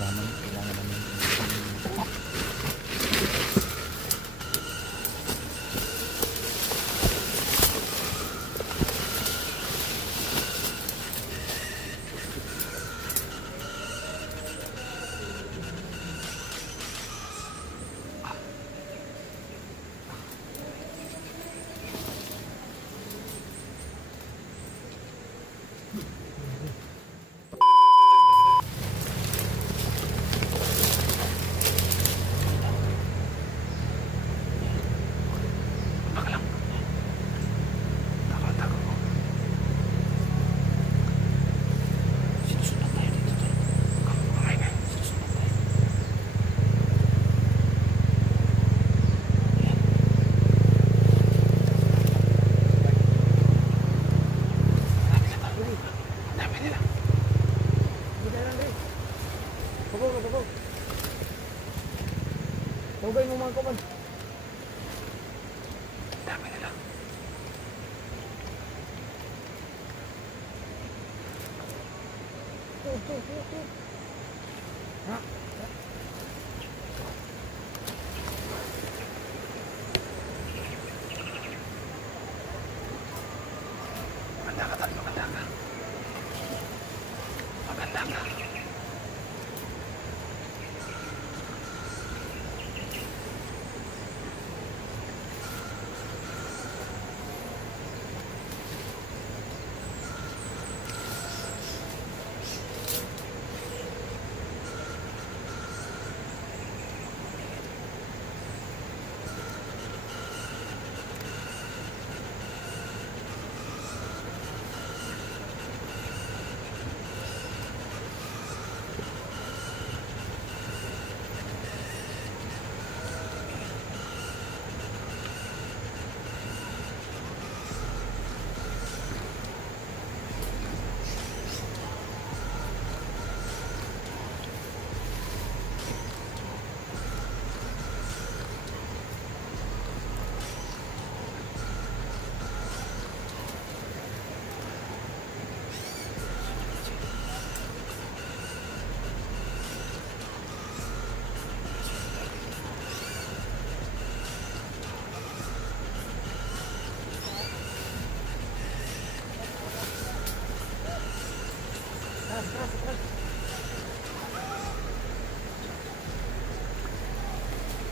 kailangan namin Tugay mo mga kuman. dami nila. Ha? Maganda ka tal, maganda ka. Maganda ka.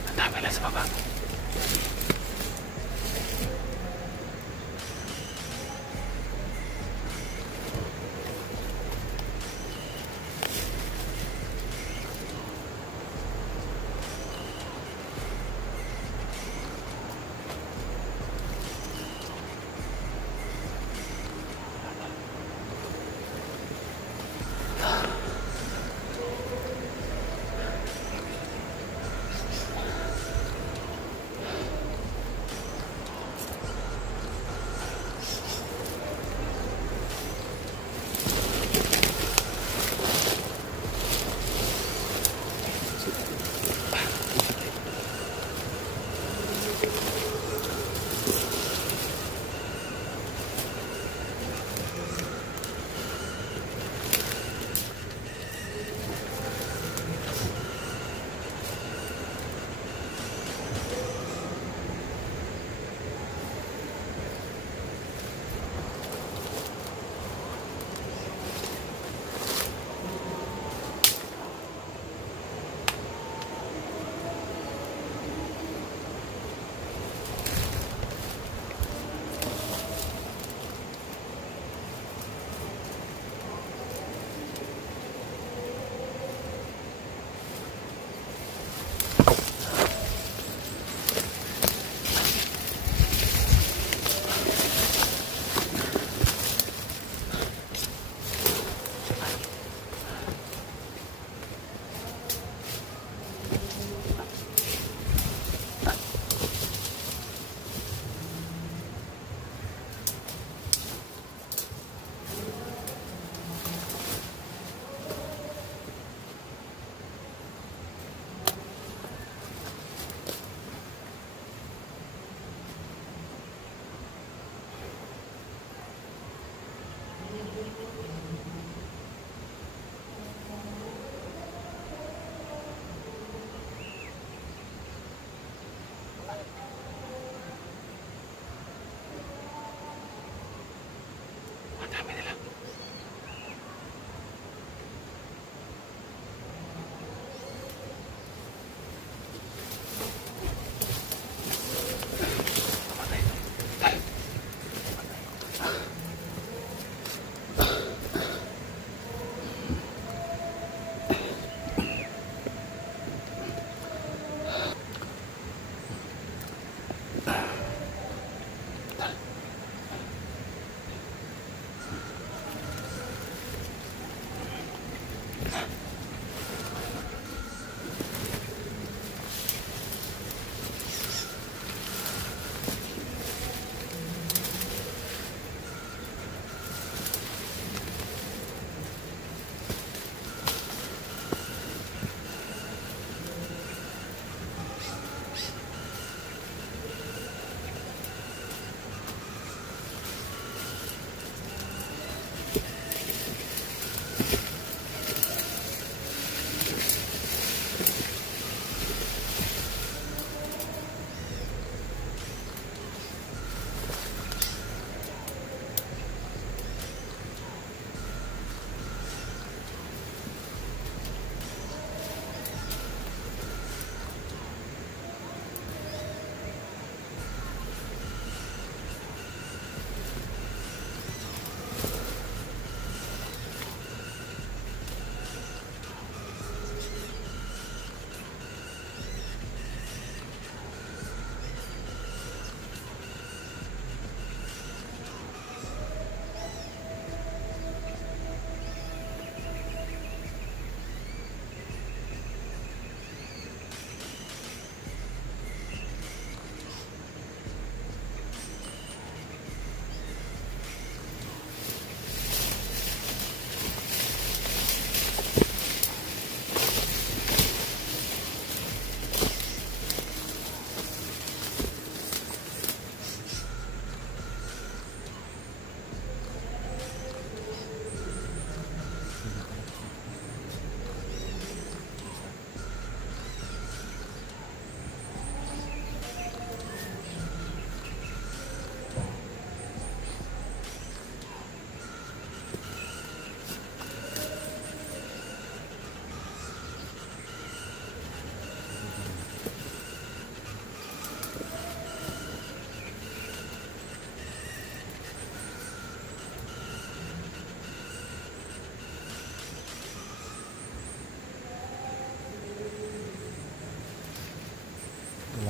Ang dami lang sa baba.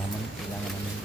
naman, kailangan naman.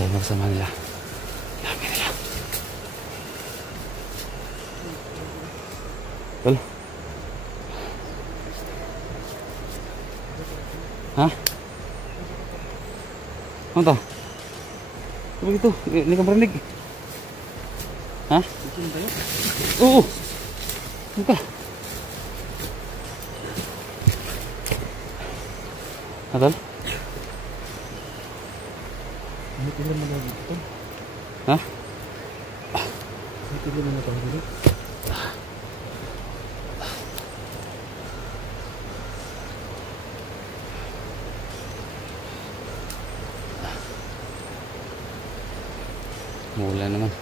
Ay, magsama nila. Dami nila. Tol. Ha? Ano to? Ano ito? Hindi ka marinig. Ha? Oo. Ano ka? Tol? May tila mo na dito. Ha? May tila mo na dito. Mula naman.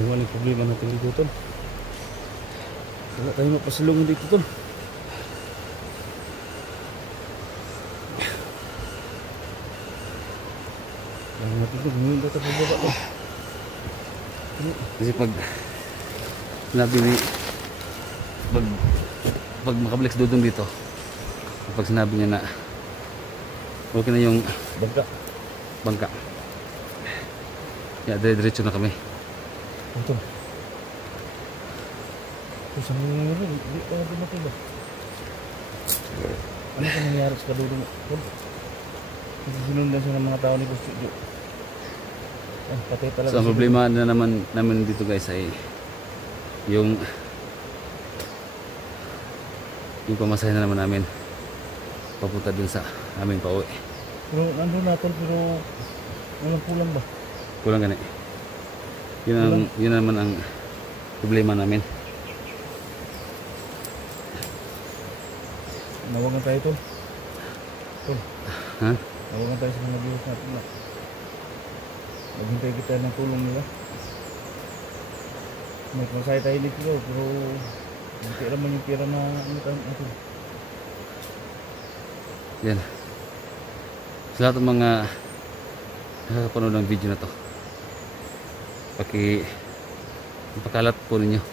Wala problema natin dito, Tol. Wala tayo mapasalungan dito, Tol. Lang natin ito, ngayon dito pa baba, Tol. Kasi pag sinabi ni pag makabalik si Dudong dito, pag sinabi niya na okay na yung bangka, ya diretso na kami. Ito. Ito sa mga ngayon, hindi ka dumating ba? Ano ka nangyari sa Dudong? Kasi sinundan siya ng mga tao ni Gusto Jo. Patay talaga. So ang problema na naman namin dito guys ay yung pamasahe na naman namin papunta dun sa aming pauwi. Pero nandun na, Tol, pero walang kulang ba? Kulang gani. Yun naman ang problema namin. Nawagan tayo, Tol. Tol. Ha? Nawagan tayo sa mga viewers natin na maghintay kita ng tulong nila. May masaya tayo dito, pero hindi naman yung pera na ano tayo natin. Yan. Sa lahat ng mga nakakapanood ng video na to, pakalat po ninyo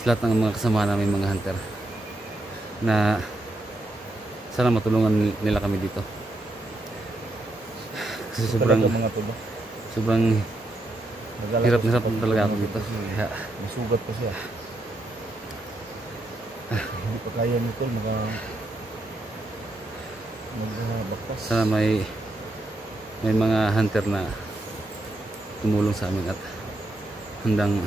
sa lahat ng mga kasama namin mga hunter na sana matulungan nila kami dito. Kasi sobrang hirap talaga ako dito. Kaya masugat pa siya. Hindi pa kaya nito magbaktas. sana may mga hunter na tumulong sa amin at handang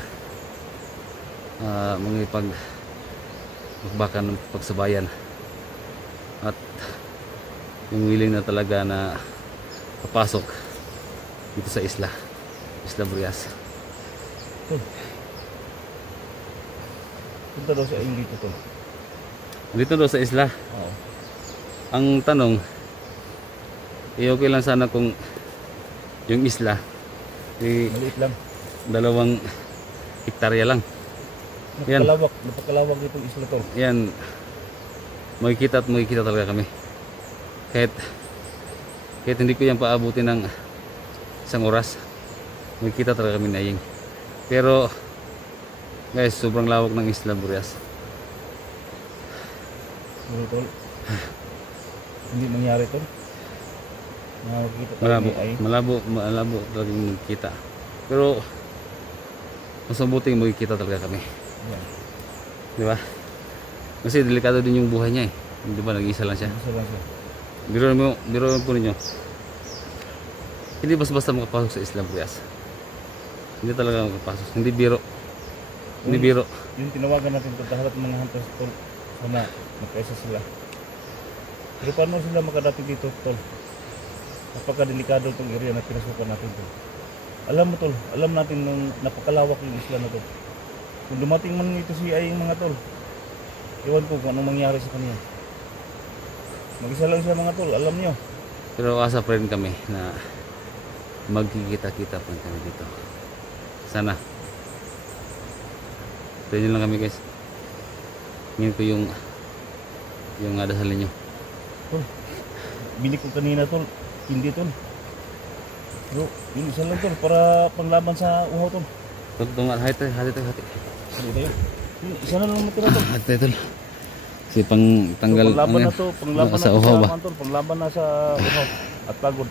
magbakan ng pagsabayan at yung willing na talaga na papasok dito sa Isla Brias. Punta daw sa dito, Tol. Dito daw sa isla. Oo. Ang tanong, okay lang sana kung yung isla maliit lang. 2 hektarya lang. Yan. Napakalawak itong isla tol. Yan. Makikita at makikita talaga kami. Kahit hindi ko yan paabutin ng isang oras. Makikita talaga kami na Ayeng. Pero guys, sobrang lawak ng Isla Burias. Pero tol, hindi mangyari tol. Makikita tayo Malabo, ni Ayeng. malabo talaga yung makikita. Pero mas mabuting makikita talaga kami. Yan. Di ba? Kasi delikado din yung buhay niya eh. Di ba, nag-iisa lang siya. Isa lang siya. Biro po ninyo. Hindi basta makapasok sa Isla Burias. Hindi talaga makapasok. Hindi biro. Hindi biro. Yung tinawagan natin tol, lahat ng mga hunters tol, sana magkaisa sila. Pero paano sila makadating dito tol? Napakadelikado itong area na pinasukan natin tol. Alam mo tol, alam natin nung napakalawak yung isla na tol. Kung dumating man ito si Ayeng mga tol, iwan ko kung anong mangyari sa kanya. Mag-isa lang siya mga tol, alam niyo. Pero asa pa rin kami na magkikita-kita pa kami dito. Sana. Pwede lang kami guys. Ngayon ko yung dasalin nyo. Tol, bili ko kanina tol, hindi tol. Bro, yun isa lang tol, para panglaban sa uhaw tol. Tuntungan, hati. Hindi tayo. Yun, isa na lang matira tol. Hati tol. Kasi pang tanggal So, panglaban ano na to, panglaban sa na uhaw to ba? sa tol, panglaban na sa uhaw at pagod.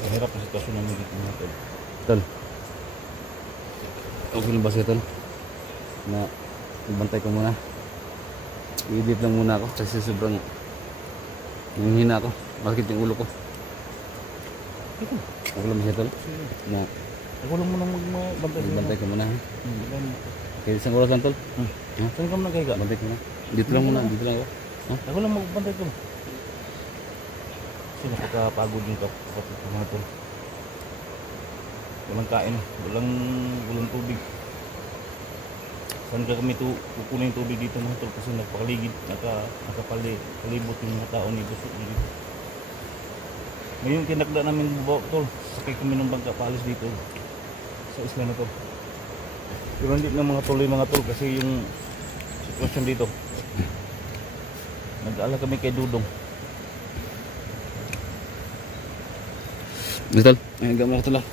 Mahirap ang sitwasyon namin dito mga tol. Tol. Okay lang ba sa'yo tol? Na ibantay ko muna. I-edit lang muna ako kasi sobrang nanghina ako. Bakit yung ulo ko? Okay lang ba sa'yo tol? Na Ako lang muna magbantay sa ibantay ko muna ha? Okay, isang oras lang tol. Ha? Saan ka muna kaya? Bantay ko muna. Dito lang muna, dito lang ako. Ha? Ako lang magbantay tol. Kasi napakapagod yung kapatid ko mga tol. Walang kain, walang tubig. Saan ka kami kukunin yung tubig dito mga tol kasi nakapalibot yung mga tao ni Busok dito. Ngayon kinakda namin bubaw tol, sakay kami ng bangka paalis dito sa isla na tol. Pero hindi na mga tuloy mga tol kasi yung sitwasyon dito. Nag-aala kami kay Dudong. Tol, ay gamay ko tol ah.